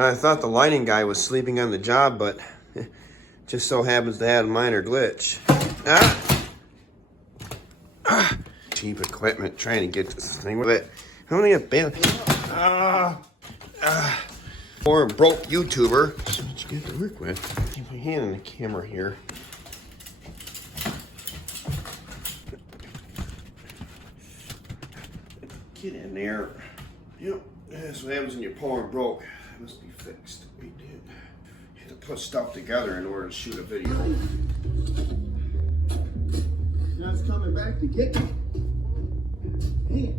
I thought the lighting guy was sleeping on the job, but just so happens to have a minor glitch. Cheap equipment, trying to get this thing with it. How many been? Poor broke YouTuber. That's what you get to work with. Keep my hand on the camera here. Get in there. Yep, that's what happens when your power broke. It must be fixed. We did. You have to put stuff together in order to shoot a video. Now it's coming back to get me. Dang it.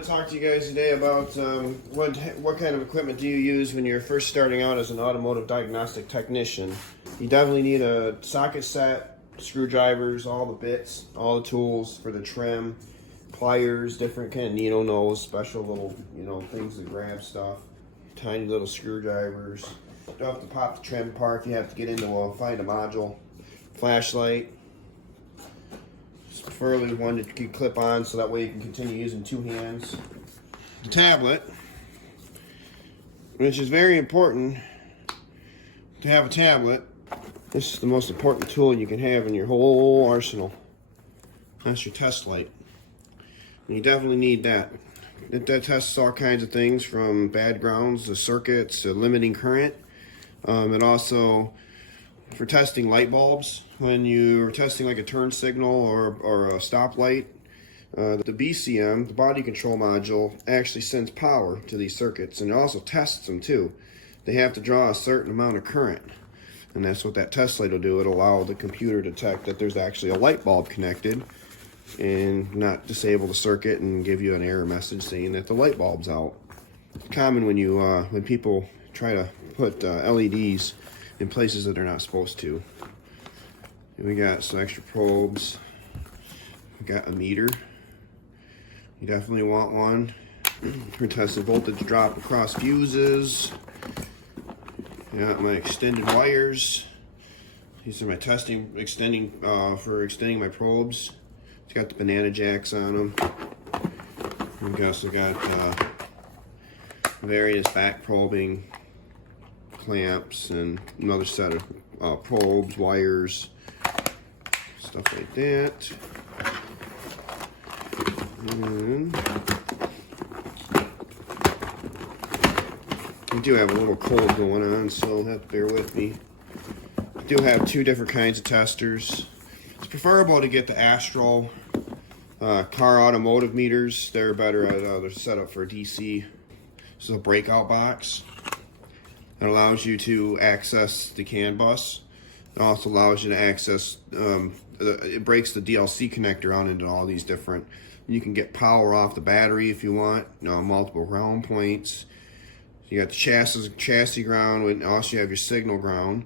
Talk to you guys today about what kind of equipment do you use when you're first starting out as an automotive diagnostic technician. You definitely need a socket set, screwdrivers, all the bits, all the tools for the trim, pliers, different kind of needle nose, special little things to grab stuff, tiny little screwdrivers. You don't have to pop the trim apart. You have to get into find a module, flashlight. Preferably one that you can clip on so that way you can continue using two hands. The tablet, which is very important to have a tablet. This is the most important tool you can have in your whole arsenal. That's your test light. And you definitely need that. That tests all kinds of things from bad grounds to circuits to limiting current. And also for testing light bulbs, when you're testing like a turn signal or a stoplight, the BCM, the body control module, actually sends power to these circuits, and it also tests them too. They have to draw a certain amount of current, and that's what that test light will do. It'll allow the computer to detect that there's actually a light bulb connected and not disable the circuit and give you an error message saying that the light bulb's out. It's common when people try to put LEDs in places that they're not supposed to. And we got some extra probes. We got a meter. You definitely want one for testing voltage drop across fuses. Got my extended wires. These are my extending my probes. It's got the banana jacks on them. We also got various back probing clamps and another set of probes, wires, stuff like that. And we do have a little cold going on, so you'll have to bear with me. We do have two different kinds of testers. It's preferable to get the Astro car automotive meters. They're better at they're set up for DC. This is a breakout box. It allows you to access the CAN bus. It also allows you to access, it breaks the DLC connector out into all these different, you can get power off the battery if you want, multiple ground points. You got the chassis ground, and also you have your signal ground.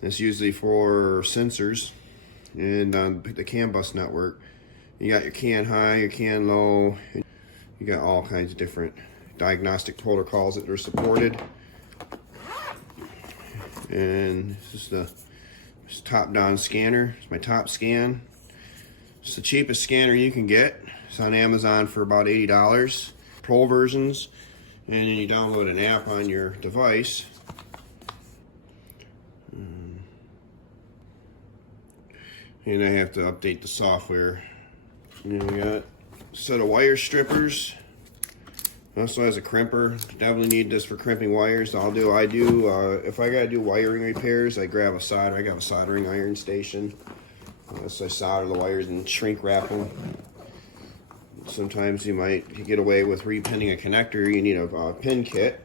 It's usually for sensors. And on the CAN bus network, you got your CAN high, your CAN low. You You got all kinds of different diagnostic protocols that are supported. And this is the top-down scanner. It's my top scan. It's the cheapest scanner you can get. It's on Amazon for about $80. Pro versions, and then you download an app on your device. And I have to update the software. And then we got a set of wire strippers. Also has a crimper. Definitely need this for crimping wires. I do if I gotta do wiring repairs, I grab a solder. I got a soldering iron station. So I solder the wires and shrink wrap them. Sometimes you might get away with repinning a connector. You need a pin kit.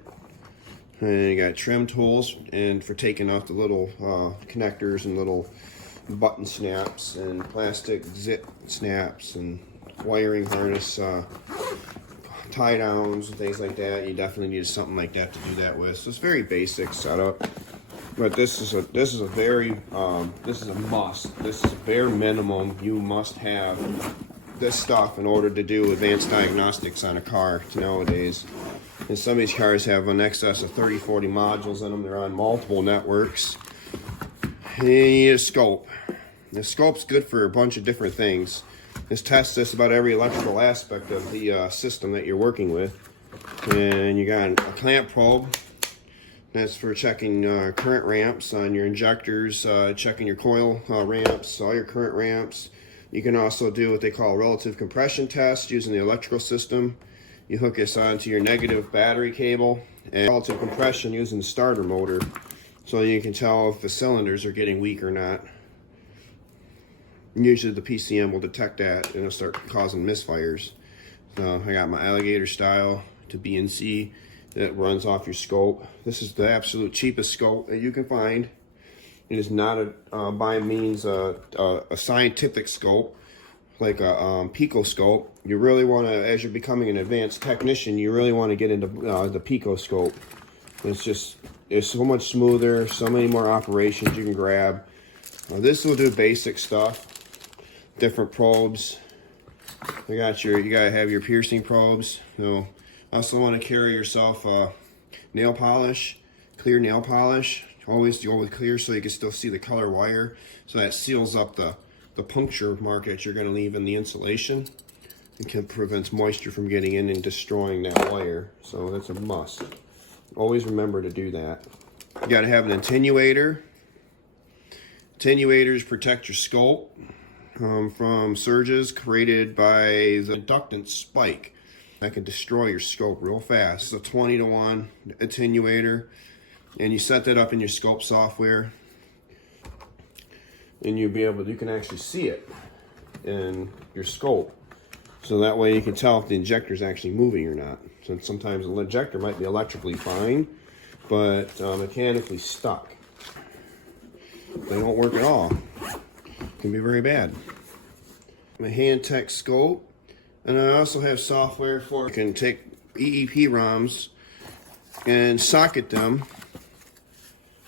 And you got trim tools and for taking out the little connectors and little button snaps and plastic zip snaps and wiring harness tie downs and things like that. You definitely need something like that to do that with. So it's very basic setup, but this is a must. This is a bare minimum. You must have this stuff in order to do advanced diagnostics on a car nowadays. And some of these cars have an excess of 30-40 modules in them. They're on multiple networks. And you need a scope. The scope's good for a bunch of different things. Just test this about every electrical aspect of the system that you're working with. And you got a clamp probe. That's for checking current ramps on your injectors, checking your coil ramps, all your current ramps. You can also do what they call a relative compression test using the electrical system. You hook this onto your negative battery cable, and relative compression using the starter motor, so you can tell if the cylinders are getting weak or not. Usually the PCM will detect that and it'll start causing misfires. So I got my alligator style to BNC that runs off your scope. This is the absolute cheapest scope that you can find. It is not by means a scientific scope like a pico scope. You really want to, as you're becoming an advanced technician, you really want to get into the pico scope. It's so much smoother, so many more operations you can grab. This will do basic stuff. Different probes. You gotta have your piercing probes. So also want to carry yourself nail polish, clear nail polish. Always go with clear so you can still see the color wire. So that seals up the puncture mark that you're gonna leave in the insulation. It prevents moisture from getting in and destroying that wire. So that's a must. Always remember to do that. You gotta have an attenuator. Attenuators protect your scope from surges created by the inductance spike. That can destroy your scope real fast. It's a 20-to-1 attenuator, and you set that up in your scope software, and you can actually see it in your scope. So that way you can tell if the injector is actually moving or not. So sometimes the injector might be electrically fine, but mechanically stuck. They don't work at all. It can be very bad. My hand tech scope, and I also have software for you can take EEP ROMs and socket them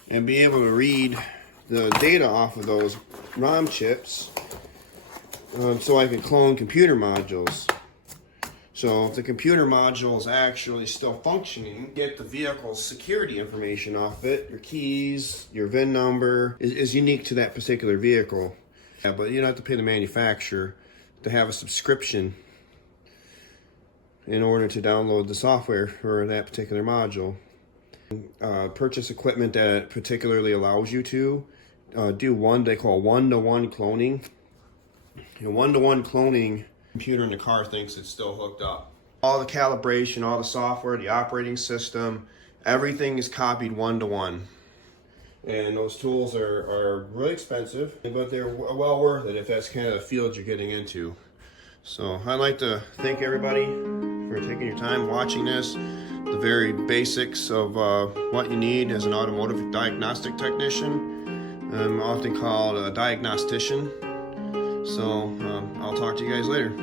and be able to read the data off of those ROM chips, so I can clone computer modules. So if the computer module is actually still functioning, get the vehicle's security information off it. Your keys, your VIN number is unique to that particular vehicle. Yeah, but you don't have to pay the manufacturer to have a subscription in order to download the software for that particular module. Purchase equipment that particularly allows you to do they call one-to-one cloning. And one-to-one cloning, computer in the car thinks it's still hooked up. All the calibration, all the software, the operating system, everything is copied one-to-one. And those tools are really expensive, but they're well worth it if that's kind of the field you're getting into. So I'd like to thank everybody for taking your time watching this. The very basics of what you need as an automotive diagnostic technician. I'm often called a diagnostician. So I'll talk to you guys later.